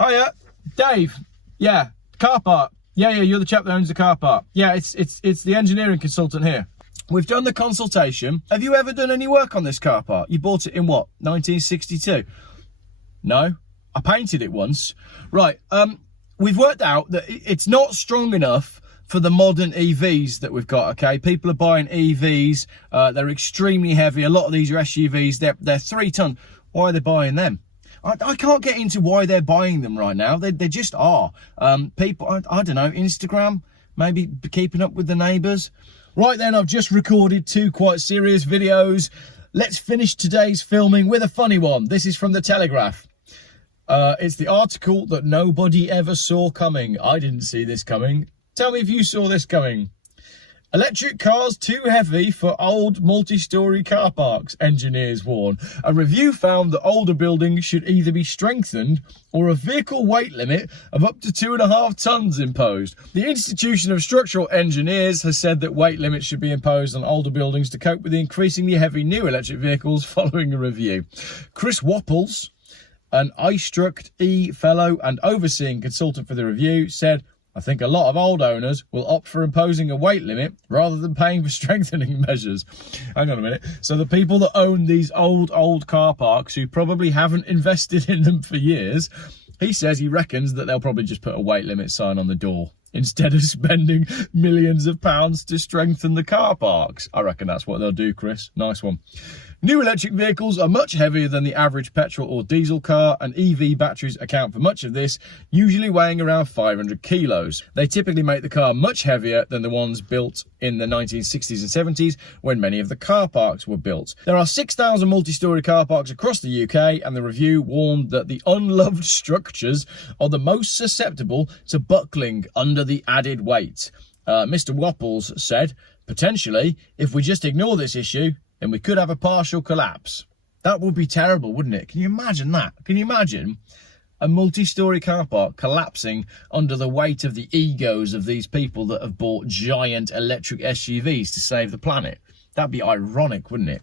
Hiya, Dave. Yeah, car park. Yeah, you're the chap that owns the car park. Yeah, it's the engineering consultant here. We've done the consultation. Have you ever done any work on this car park? You bought it in what, 1962? No, I painted it once. Right, we've worked out that it's not strong enough for the modern EVs that we've got, okay? People are buying EVs, they're extremely heavy. A lot of these are SUVs, they're 3 ton. Why are they buying them? I can't get into why they're buying them right now. They just are. People, I don't know, Instagram, maybe keeping up with the neighbours. Right then, I've just recorded 2 quite serious videos. Let's finish today's filming with a funny one. This is from The Telegraph. It's the article that nobody ever saw coming. I didn't see this coming. Tell me if you saw this coming. Electric cars too heavy for old multi-storey car parks, engineers warn. A review found that older buildings should either be strengthened or a vehicle weight limit of up to 2.5 tons imposed. The Institution of Structural Engineers has said that weight limits should be imposed on older buildings to cope with the increasingly heavy new electric vehicles following a review. Chris Wapples, an iStruct fellow and overseeing consultant for the review, said, I think a lot of old owners will opt for imposing a weight limit rather than paying for strengthening measures. Hang on a minute. So the people that own these old car parks who probably haven't invested in them for years, he says he reckons that they'll probably just put a weight limit sign on the door instead of spending millions of pounds to strengthen the car parks. I reckon that's what they'll do, Chris. Nice one. New electric vehicles are much heavier than the average petrol or diesel car, and EV batteries account for much of this, usually weighing around 500 kilos. They typically make the car much heavier than the ones built in the 1960s and 70s, when many of the car parks were built. There are 6,000 multi-storey car parks across the UK, and the review warned that the unloved structures are the most susceptible to buckling under the added weight. Mr. Wapples said, potentially, if we just ignore this issue, then we could have a partial collapse. That would be terrible, wouldn't it? Can you imagine that? Can you imagine a multi-storey car park collapsing under the weight of the egos of these people that have bought giant electric SUVs to save the planet? That'd be ironic, wouldn't it?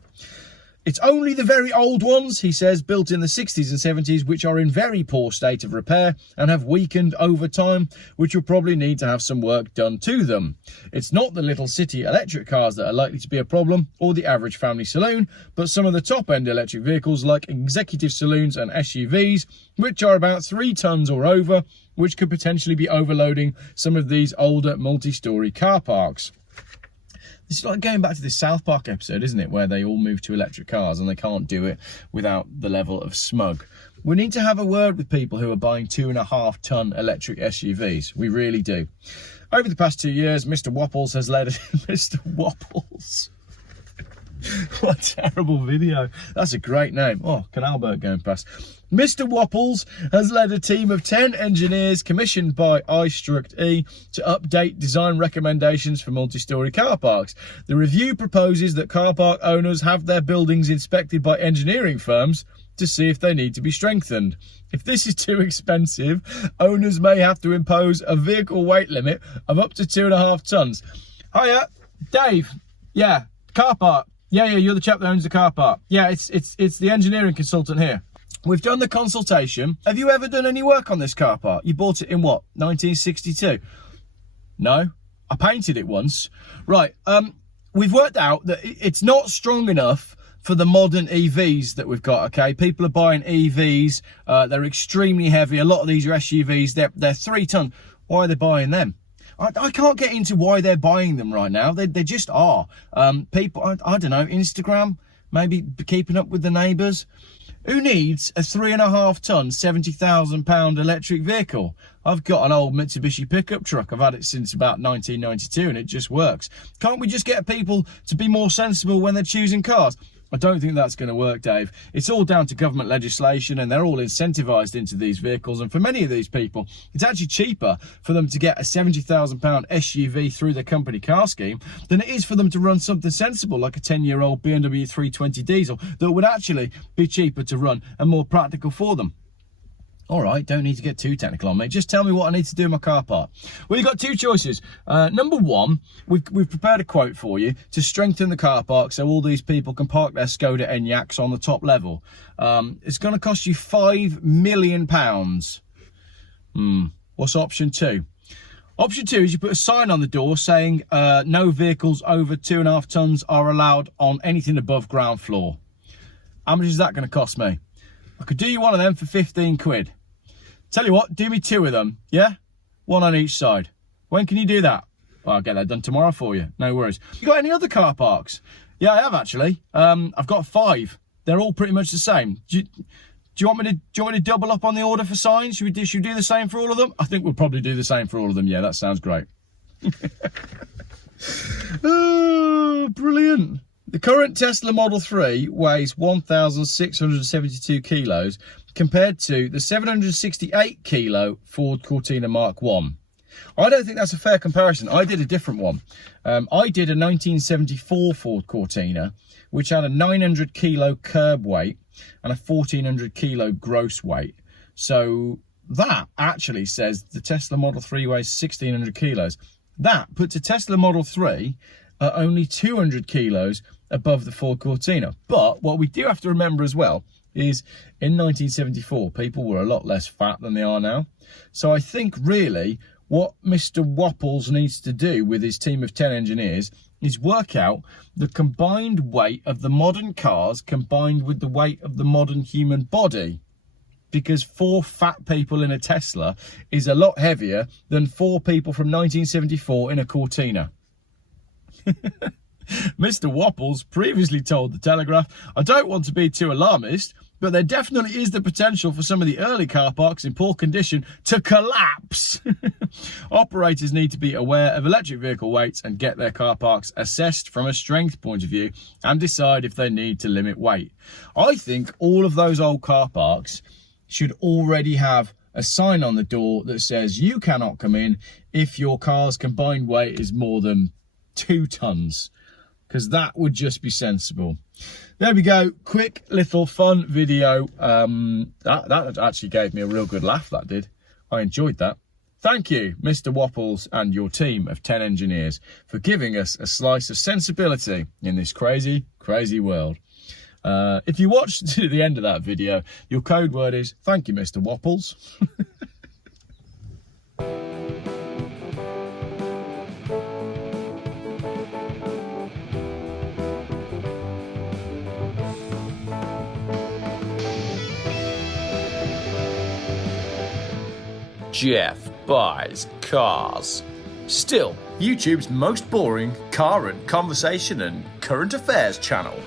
It's only the very old ones, he says, built in the 60s and 70s, which are in very poor state of repair and have weakened over time, which will probably need to have some work done to them. It's not the little city electric cars that are likely to be a problem, or the average family saloon, but some of the top-end electric vehicles like executive saloons and SUVs, which are about 3 tons or over, which could potentially be overloading some of these older multi-storey car parks. It's like going back to this South Park episode, isn't it, where they all move to electric cars and they can't do it without the level of smug. We need to have a word with people who are buying 2.5 ton electric SUVs. We really do. Over the past 2 years, Mr. Wapples has led... Mr. Wapples. What a terrible video. That's a great name. Oh, Canalberg going past. Mr. Wapples has led a team of 10 engineers commissioned by iStruct to update design recommendations for multi-storey car parks. The review proposes that car park owners have their buildings inspected by engineering firms to see if they need to be strengthened. If this is too expensive, owners may have to impose a vehicle weight limit of up to 2.5 tons. Hiya, Dave. Yeah, car park. Yeah, you're the chap that owns the car park. Yeah, it's the engineering consultant here. We've done the consultation. Have you ever done any work on this car park? You bought it in what, 1962? No, I painted it once. Right, we've worked out that it's not strong enough for the modern EVs that we've got, okay? People are buying EVs, they're extremely heavy. A lot of these are SUVs, they're 3 ton. Why are they buying them? I can't get into why they're buying them right now. They just are. People, I don't know, Instagram, maybe keeping up with the neighbours. Who needs a 3.5 ton, £70,000 electric vehicle? I've got an old Mitsubishi pickup truck. I've had it since about 1992 and it just works. Can't we just get people to be more sensible when they're choosing cars? I don't think that's going to work, Dave. It's all down to government legislation and they're all incentivised into these vehicles. And for many of these people, it's actually cheaper for them to get a £70,000 SUV through their company car scheme than it is for them to run something sensible like a 10-year-old BMW 320 diesel that would actually be cheaper to run and more practical for them. All right, don't need to get too technical on me. Just tell me what I need to do in my car park. Well, you've got 2 choices. Number one, we've prepared a quote for you to strengthen the car park so all these people can park their Skoda Enyaqs on the top level. It's going to cost you £5 million. What's option 2? Option 2 is you put a sign on the door saying no vehicles over 2.5 tons are allowed on anything above ground floor. How much is that going to cost me? I could do you one of them for 15 quid. Tell you what, do me 2 of them, yeah? 1 on each side. When can you do that? Well, I'll get that done tomorrow for you, no worries. You got any other car parks? Yeah, I have actually. I've got 5. They're all pretty much the same. Do you want me to double up on the order for signs? Should we do the same for all of them? I think we'll probably do the same for all of them. Yeah, that sounds great. Oh, brilliant. The current Tesla Model 3 weighs 1,672 kilos compared to the 768 kilo Ford Cortina Mark 1. I don't think that's a fair comparison. I did a different one. I did a 1974 Ford Cortina, which had a 900 kilo curb weight and a 1,400 kilo gross weight. So that actually says the Tesla Model 3 weighs 1,600 kilos. That puts a Tesla Model 3 at only 200 kilos above the Ford Cortina. But what we do have to remember as well is in 1974, people were a lot less fat than they are now. So I think really what Mr. Wopples needs to do with his team of 10 engineers is work out the combined weight of the modern cars combined with the weight of the modern human body. Because 4 fat people in a Tesla is a lot heavier than 4 people from 1974 in a Cortina. Mr. Wopples previously told the Telegraph, I don't want to be too alarmist, but there definitely is the potential for some of the early car parks in poor condition to collapse. Operators need to be aware of electric vehicle weights and get their car parks assessed from a strength point of view and decide if they need to limit weight. I think all of those old car parks should already have a sign on the door that says you cannot come in if your car's combined weight is more than 2 tons. Because that would just be sensible. There we go, quick little fun video. That actually gave me a real good laugh, that did. I enjoyed that. Thank you, Mr. Wopples and your team of 10 engineers for giving us a slice of sensibility in this crazy, crazy world. If you watched to the end of that video, your code word is, thank you, Mr. Wopples. Geoff buys cars. Still, YouTube's most boring car and conversation and current affairs channel.